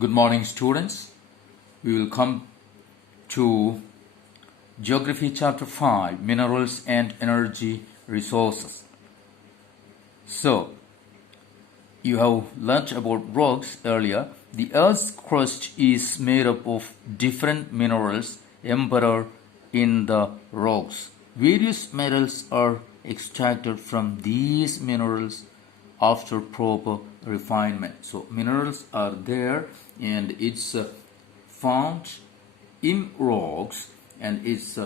Good morning, students. We will come to Geography Chapter 5, Minerals and Energy Resources. So, you have learnt about rocks earlier. The Earth's crust is made up of different minerals embedded in the rocks. Various metals are extracted from these minerals after proper refinement. So minerals are there and it's found in rocks and it's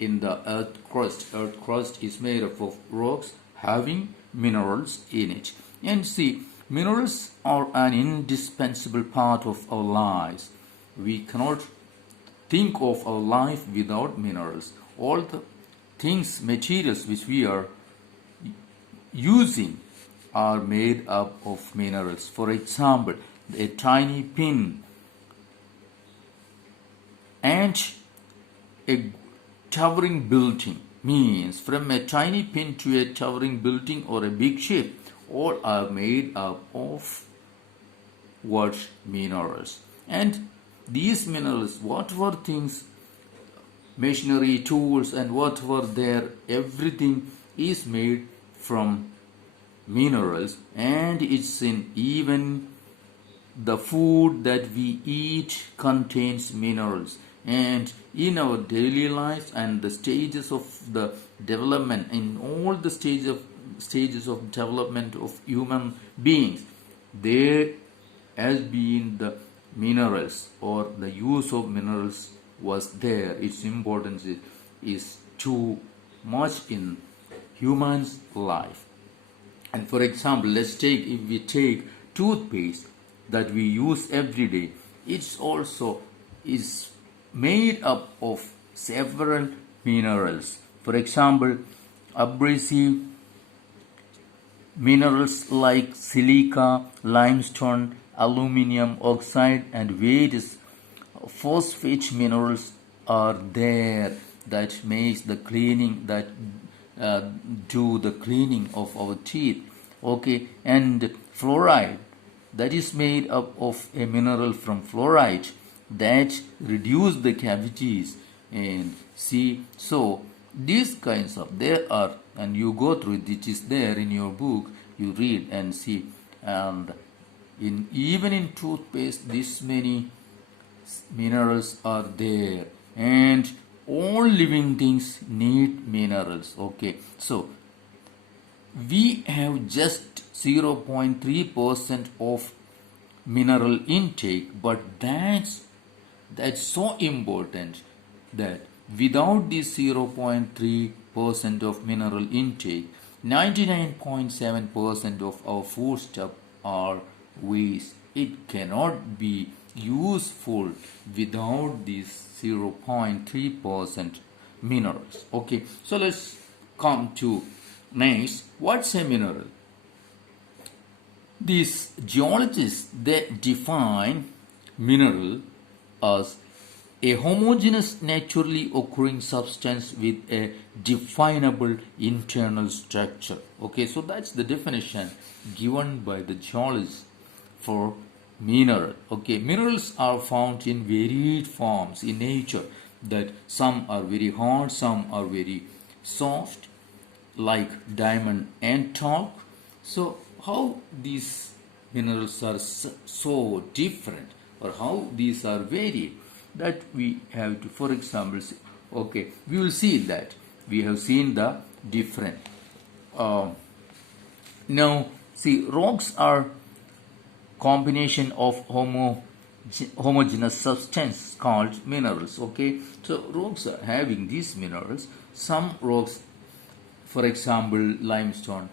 in the earth crust. Earth crust is made up of rocks having minerals in it. And see, minerals are an indispensable part of our lives. We cannot think of our life without minerals. All the things, materials which we are using are made up of minerals. For example, a tiny pin and a towering building means from a tiny pin to a towering building or a big ship, all are made up of what? Minerals. And these minerals, whatever things, machinery, tools and whatever there, everything is made from minerals, and it's in even the food that we eat contains minerals. And in our daily lives and the stages of the development, in all the stages of development of human beings, there has been the minerals or the use of minerals was there. Its importance is too much in human's life. And for example, if we take toothpaste that we use every day, it's also is made up of several minerals. For example, abrasive minerals like silica, limestone, aluminum oxide and various phosphate minerals are there that makes the cleaning, that do the cleaning of our teeth. Okay, and fluoride, that is made up of a mineral from fluoride that reduce the cavities. And see, so these kinds of there are, and you go through it, it is there in your book, you read and see. And in even in toothpaste, this many minerals are there, and all living things need minerals. Okay, so we have just 0.3% of mineral intake, but that's so important that without this 0.3% of mineral intake, 99.7% of our foodstuff are waste. It cannot be useful without these 0.3% minerals. Okay, so let's come to next. What's a mineral? These geologists, they define mineral as a homogeneous naturally occurring substance with a definable internal structure. Okay, so that's the definition given by the geologists for mineral. Okay, minerals are found in varied forms in nature, that some are very hard, some are very soft, like diamond and talc. So how these minerals are so different, or how these are varied, that we have to, for example, okay, we will see that we have seen the different. Now see, rocks are combination of homogeneous substance called minerals. Okay, so rocks are having these minerals. Some rocks, for example limestone,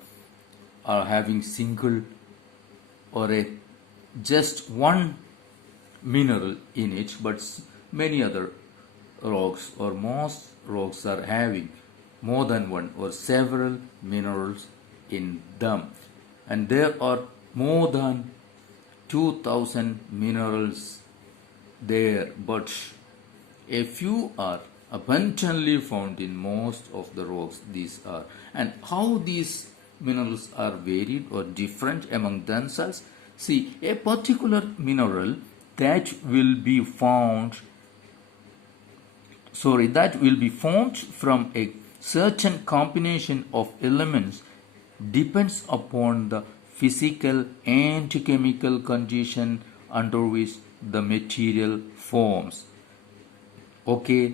are having single or a just one mineral in it, but many other rocks or most rocks are having more than one or several minerals in them. And there are more than 2000 minerals there, but a few are abundantly found in most of the rocks. These are, and how these minerals are varied or different among themselves. See, a particular mineral that will be found that will be formed from a certain combination of elements depends upon the physical and chemical condition under which the material forms. Okay,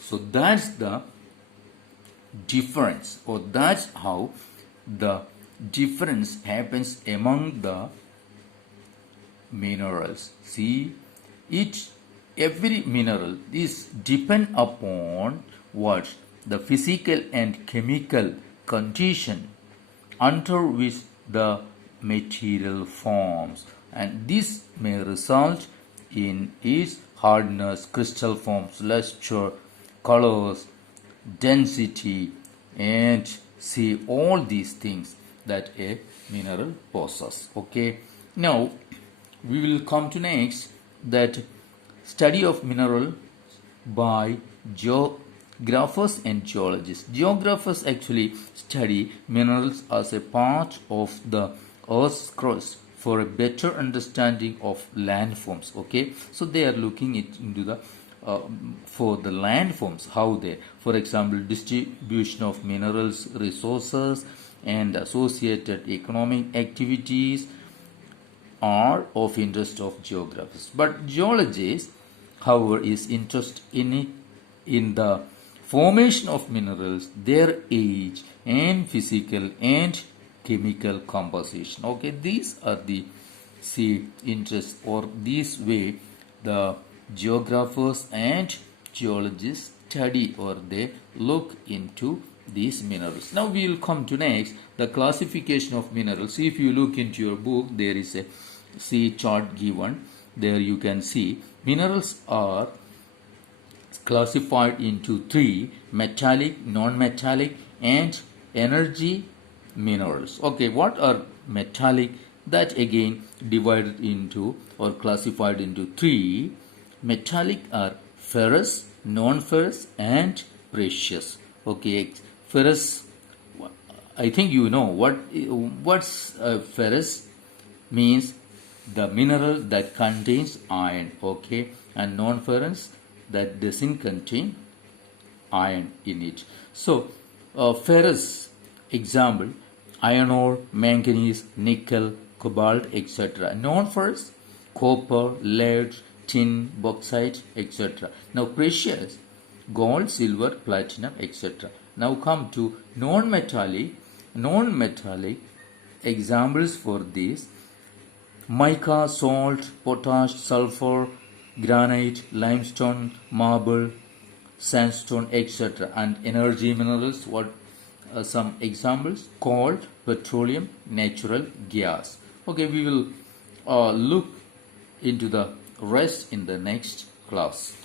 so that's the difference, or that's how the difference happens among the minerals. See, every mineral is depend upon what the physical and chemical condition under which the material forms, and this may result in its hardness, crystal forms, luster, colors, density, and see all these things that a mineral possesses. Okay, now we will come to next that study of mineral by geographers and geologists. Geographers actually study minerals as a part of the Earth's crust for a better understanding of landforms. Okay, so they are looking into the for the landforms, how they, for example, distribution of minerals resources and associated economic activities are of interest of geographers. But geologists, however, is interested in the formation of minerals, their age, and physical and chemical composition. Okay, these are the interests, or this way the geographers and geologists study, or they look into these minerals. Now we will come to next the classification of minerals. If you look into your book, there is a chart given. There you can see minerals are classified into three: metallic, non-metallic, and energy minerals. Okay, what are metallic? That again divided into or classified into three. Metallic are ferrous, non-ferrous, and precious. Okay, ferrous, I think you know what's ferrous means, the mineral that contains iron. Okay, and non-ferrous that doesn't contain iron in it. So ferrous example: iron ore, manganese, nickel, cobalt, etc. Non-ferrous: copper, lead, tin, bauxite, etc. Now precious: gold, silver, platinum, etc. Now come to non-metallic. Non-metallic examples for this: mica, salt, potash, sulfur, granite, limestone, marble, sandstone, etc. And energy minerals, what some examples: coal, petroleum, natural gas. Okay, we will look into the rest in the next class.